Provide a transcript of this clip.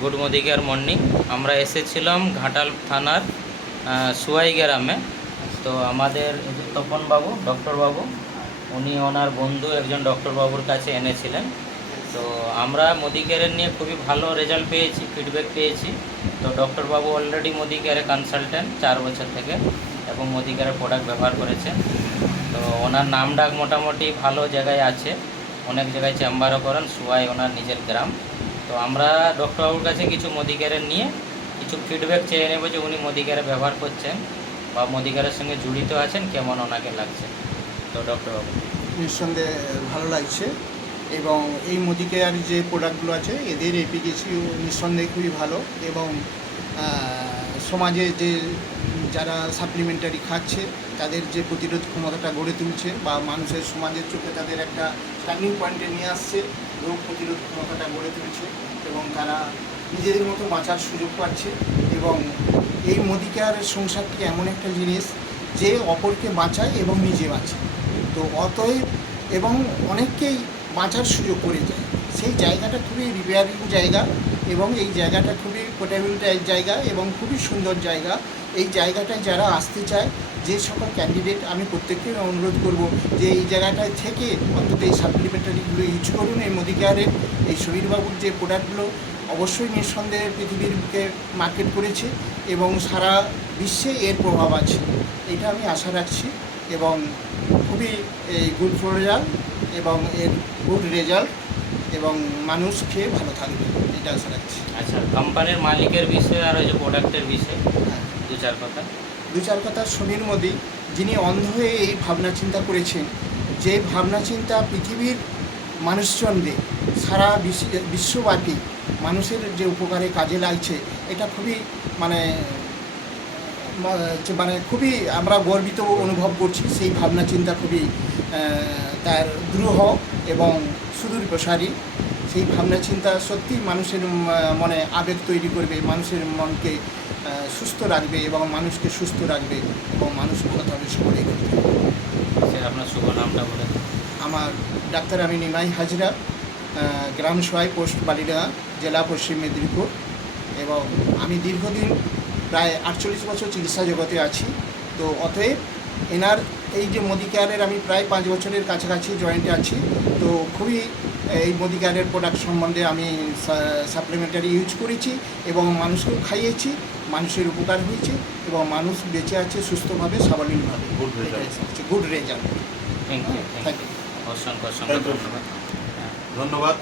Good Modicare morning. আমরা এসেছিলাম ঘাটাল থানার সুয়াই গ্রামে। তো আমাদের তপনবাবু, ডক্টরবাবু, উনি ওনার বন্ধু একজন ডক্টরবাবুর কাছে এনেছিলেন। তো আমরা মোদিকেয়ারের নিয়ে খুবই ভালো রেজাল্ট পেয়েছি, ফিডব্যাক পেয়েছি। তো ডক্টরবাবু অলরেডি মোদিকেয়ারের কনসালটেন্ট 4 বছর থেকে, এবং মোদিকেয়ারের প্রোডাক্ট ব্যবহার করেছেন। তো ওনার নাম ডাক মোটামুটি ভালো জায়গায় আছে, অনেক জায়গায় চেম্বারও করেন। সুয়াই ওনার নিজের গ্রাম। তো আমরা ডক্টরবাবুর কাছে কিছু মোদিকেয়ারের নিয়ে কিছু ফিডব্যাক চেয়ে নেব যে উনি মোদিকেয়ারে ব্যবহার করছেন বা মোদিকেয়ারের সঙ্গে জড়িত আছেন, কেমন ওনাকে লাগছে। তো ডক্টরবাবু, নিঃসন্দেহে ভালো লাগছে, এবং এই মোদিকেয়ার যে প্রোডাক্টগুলো আছে এদের এফিকেসি নিঃসন্দেহে খুবই ভালো, এবং সমাজে যে যারা সাপ্লিমেন্টারি খাচ্ছে তাদের যে প্রতিরোধ ক্ষমতাটা গড়ে তুলছে, বা মানুষের সমাজের চোখে তাদের একটা টার্নিং পয়েন্টে নিয়ে আসছে, রোগ প্রতিরোধ ক্ষমতাটা গড়ে তুলছে, এবং তারা নিজেদের মতো বাঁচার সুযোগ পাচ্ছে। এবং এই মোদিকেয়ারের সংসারটি এমন একটা জিনিস যে অপরকে বাঁচায় এবং নিজে বাঁচে। তো অতএব এবং অনেককেই বাঁচার সুযোগ করে যায়, সেই জায়গাটা খুবই রিপেয়ারিং জায়গা, এবং এই জায়গাটা খুবই পোর্টেবল জায়গা এবং খুবই সুন্দর জায়গা। এই জায়গাটায় যারা আসতে চায়, যে সকল ক্যান্ডিডেট, আমি প্রত্যেককেই অনুরোধ করব যে এই জায়গাটায় থেকে অন্তত এই সাপ্লিমেন্টারিগুলো ইউজ করুন। এই মোদিকেয়ারের এই সমীরবাবুর যে প্রোডাক্টগুলো অবশ্যই নিঃসন্দেহে পৃথিবীর বুকে মার্কেট করেছে, এবং সারা বিশ্বে এর প্রভাব আছে, এটা আমি আশা রাখছি। এবং খুবই এই গুড রেজাল্ট, এবং এর গুড রেজাল্ট, এবং মানুষ খেয়ে ভালো থাকবে, এটা আশা রাখছি। আচ্ছা, কোম্পানির মালিকের বিষয়ে আর ওই যে প্রোডাক্টের বিষয়ে দু চার কথা। সমীর মোদি, যিনি অন্ধ হয়ে এই ভাবনা চিন্তা করেছেন, যে ভাবনা চিন্তা পৃথিবীর মানুষজনদের সারা বিশ্বব্যাপী মানুষের যে উপকারে কাজে লাগছে, এটা খুবই মানে খুবই আমরা গর্বিত অনুভব করছি। সেই ভাবনা চিন্তা খুবই তার দৃঢ় এবং সুদূর প্রসারী। সেই ভাবনা চিন্তা সত্যি মানুষের মনে আবেগ তৈরি করবে, মানুষের মনকে সুস্থ রাখবে এবং মানুষকে সুস্থ রাখবে, এবং মানুষ ভালো থাকবে সকলেই। আপনার শুভ নামটা বলে। আমার ডাক্তার আমি নিমাই হাজরা, গ্রাম সোয়াই, পোস্ট বালিডাঙ্গা, জেলা পশ্চিম মেদিনীপুর, এবং আমি দীর্ঘদিন প্রায় 48 বছর চিকিৎসা জগতে আছি। তো অতএব এনার এই যে মোদিকেয়ারের আমি প্রায় 5 বছরের কাছাকাছি জয়েন্টে আছি। তো খুবই এই মোদিকেয়ারের প্রোডাক্ট সম্বন্ধে আমি সাপ্লিমেন্টারি ইউজ করেছি, এবং মানুষকেও খাইয়েছি, মানুষের উপকার হয়েছে, এবং মানুষ বেঁচে আছে সুস্থভাবে, সাবলীলভাবে। Good result. Thank you. অসংখ্য ধন্যবাদ। ধন্যবাদ।